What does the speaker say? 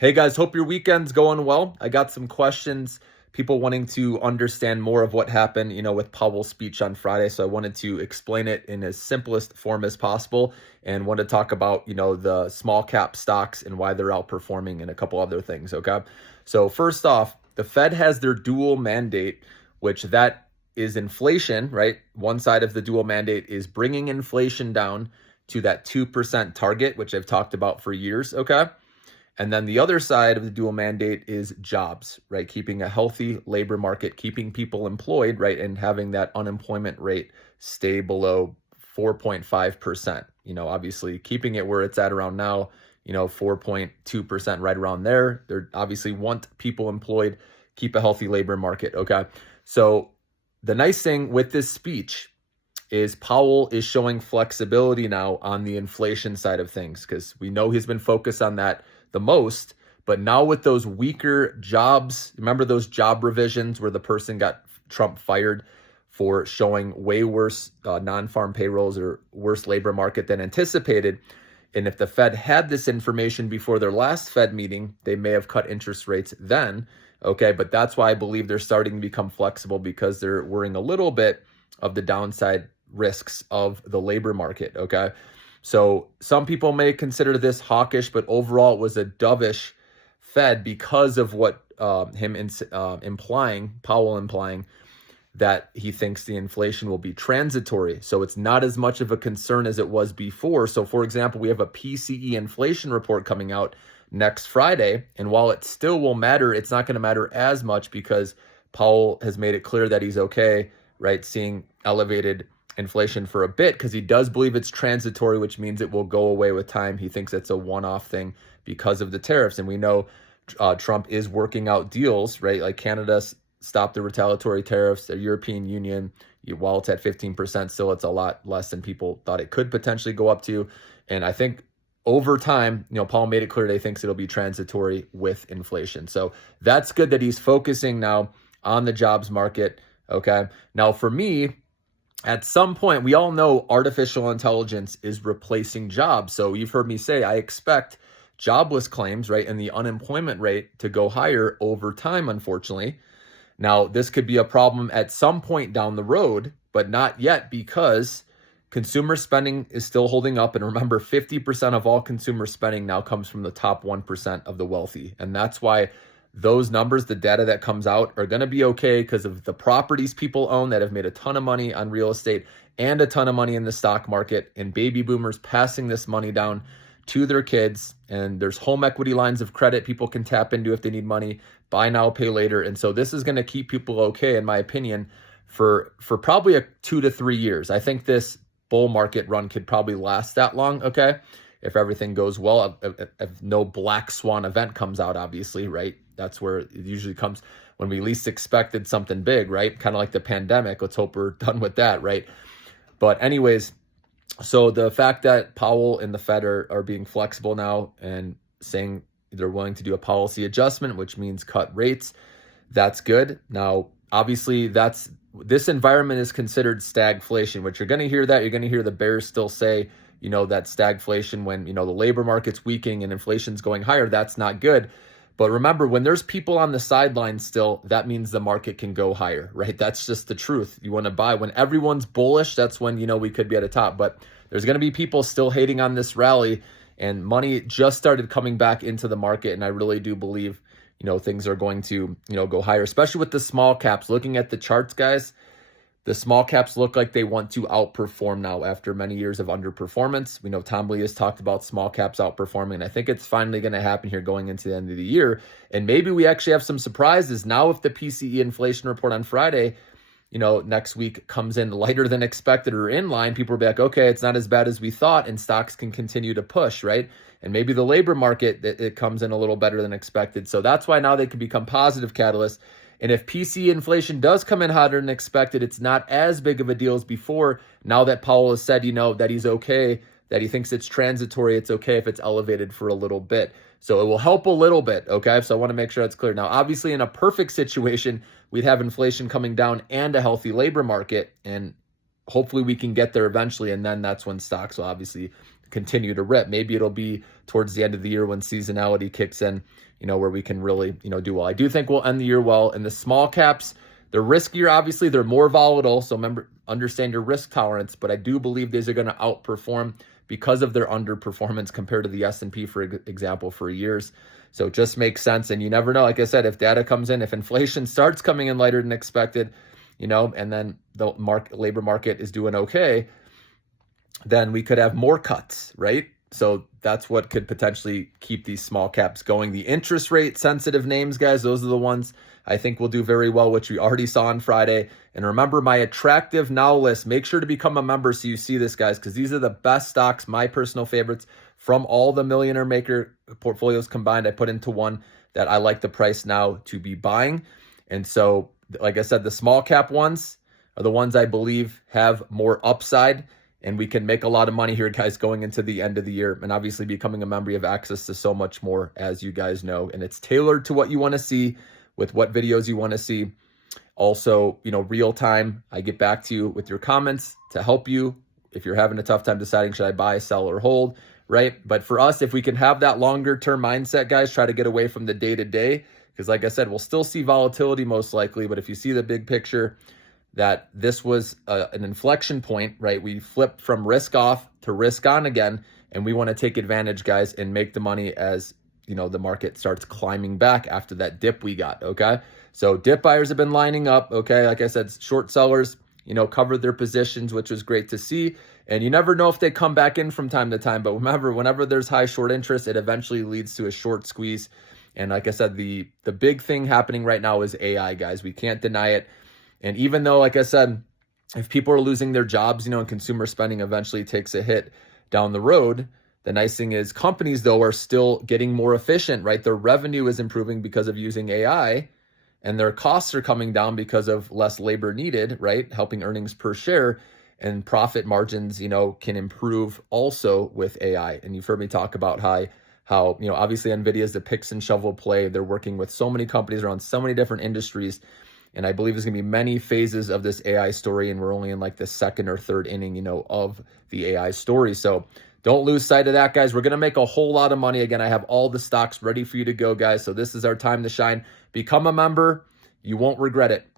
Hey guys, hope your weekend's going well. I got some questions, people wanting to understand more of what happened, with Powell's speech on Friday. So I wanted to explain it in as simplest form as possible and want to talk about, the small cap stocks and why they're outperforming and a couple other things, okay? So first off, the Fed has their dual mandate, which that is inflation, right? One side of the dual mandate is bringing inflation down to that 2% target, which I've talked about for years, okay? And then the other side of the dual mandate is jobs, right? Keeping a healthy labor market, keeping people employed, right? And having that unemployment rate stay below 4.5%. Obviously keeping it where it's at around now, 4.2%, right around there. They obviously want people employed, keep a healthy labor market, okay? So the nice thing with this speech is Powell is showing flexibility now on the inflation side of things because we know he's been focused on that the most. But now with those weaker jobs, remember those job revisions where the person got Trump fired for showing way worse non-farm payrolls or worse labor market than anticipated. And if the Fed had this information before their last Fed meeting, they may have cut interest rates then. Okay, but that's why I believe they're starting to become flexible because they're worrying a little bit of the downside risks of the labor market, okay? So some people may consider this hawkish, but overall it was a dovish Fed because of what Powell implying that he thinks the inflation will be transitory. So it's not as much of a concern as it was before. So for example, we have a PCE inflation report coming out next Friday. And while it still will matter, it's not going to matter as much because Powell has made it clear that he's okay, right, seeing elevated inflation for a bit because he does believe it's transitory, which means it will go away with time. He thinks it's a one-off thing because of the tariffs. And we know Trump is working out deals, right? Like Canada stopped the retaliatory tariffs, the European Union, while it's at 15%, still it's a lot less than people thought it could potentially go up to. And I think over time, Powell made it clear that he thinks it'll be transitory with inflation. So that's good that he's focusing now on the jobs market. Okay. Now for me, at some point, we all know artificial intelligence is replacing jobs. So you've heard me say, I expect jobless claims, right, and the unemployment rate to go higher over time, unfortunately. Now, this could be a problem at some point down the road, but not yet because consumer spending is still holding up. And remember, 50% of all consumer spending now comes from the top 1% of the wealthy. And that's why those numbers, the data that comes out, are going to be okay because of the properties people own that have made a ton of money on real estate and a ton of money in the stock market, and baby boomers passing this money down to their kids. And there's home equity lines of credit people can tap into if they need money, buy now, pay later. And so this is going to keep people okay, in my opinion, for probably 2 to 3 years. I think this bull market run could probably last that long, okay? If everything goes well, if no black swan event comes out, obviously, right? That's where it usually comes when we least expected something big, right? Kind of like the pandemic. Let's hope we're done with that, right? But anyways, so the fact that Powell and the Fed are being flexible now and saying they're willing to do a policy adjustment, which means cut rates, that's good. Now, obviously, this environment is considered stagflation, which you're going to hear that. You're going to hear the bears still say, that stagflation when, the labor market's weakening and inflation's going higher, that's not good. But remember, when there's people on the sidelines still, that means the market can go higher, right? That's just the truth. You want to buy when everyone's bullish, that's when, we could be at a top. But there's going to be people still hating on this rally, and money just started coming back into the market. And I really do believe, things are going to, go higher, especially with the small caps. Looking at the charts, guys, the small caps look like they want to outperform now after many years of underperformance. We know Tom Lee has talked about small caps outperforming, and I think it's finally going to happen here going into the end of the year. And maybe we actually have some surprises now if the PCE inflation report on Friday, next week comes in lighter than expected or in line. People will be like, okay, it's not as bad as we thought, and stocks can continue to push, right? And maybe the labor market, it comes in a little better than expected. So that's why now they can become positive catalysts. And if PC inflation does come in hotter than expected, it's not as big of a deal as before. Now that Powell has said, that he's okay, that he thinks it's transitory, it's okay if it's elevated for a little bit. So it will help a little bit, okay? So I want to make sure that's clear. Now, obviously, in a perfect situation, we'd have inflation coming down and a healthy labor market, and hopefully we can get there eventually, and then that's when stocks will obviously continue to rip. Maybe it'll be towards the end of the year when seasonality kicks in, where we can really, do well. I do think we'll end the year well. And the small caps, they're riskier, obviously. They're more volatile. So understand your risk tolerance. But I do believe these are going to outperform because of their underperformance compared to the S&P, for example, for years. So it just makes sense. And you never know. Like I said, if data comes in, if inflation starts coming in lighter than expected, and then the labor market is doing okay, then we could have more cuts, right? So that's what could potentially keep these small caps going. The interest rate sensitive names, guys, those are the ones I think will do very well, which we already saw on Friday. And remember my attractive now list. Make sure to become a member so you see this, guys, because these are the best stocks, my personal favorites from all the Millionaire Maker portfolios combined. I put into one that I like the price now to be buying. And so, like I said, the small cap ones are the ones I believe have more upside. And we can make a lot of money here, guys, going into the end of the year. And obviously becoming a member, you have access to so much more, as you guys know. And it's tailored to what you want to see with what videos you want to see. Also, real time, I get back to you with your comments to help you if you're having a tough time deciding, should I buy, sell, or hold, right? But for us, if we can have that longer term mindset, guys, try to get away from the day to day. Because like I said, we'll still see volatility most likely. But if you see the big picture, that this was an inflection point, right? We flipped from risk off to risk on again, and we want to take advantage, guys, and make the money as, the market starts climbing back after that dip we got, okay? So dip buyers have been lining up, okay? Like I said, short sellers, covered their positions, which was great to see. And you never know if they come back in from time to time, but remember, whenever there's high short interest, it eventually leads to a short squeeze. And like I said, the big thing happening right now is AI, guys. We can't deny it. And even though, like I said, if people are losing their jobs, and consumer spending eventually takes a hit down the road, the nice thing is companies, though, are still getting more efficient, right? Their revenue is improving because of using AI, and their costs are coming down because of less labor needed, right? Helping earnings per share, and profit margins, can improve also with AI. And you've heard me talk about how obviously NVIDIA is the picks and shovel play. They're working with so many companies around so many different industries. And I believe there's going to be many phases of this AI story, and we're only in like the second or third inning, of the AI story. So don't lose sight of that, guys. We're going to make a whole lot of money. Again, I have all the stocks ready for you to go, guys. So this is our time to shine. Become a member. You won't regret it.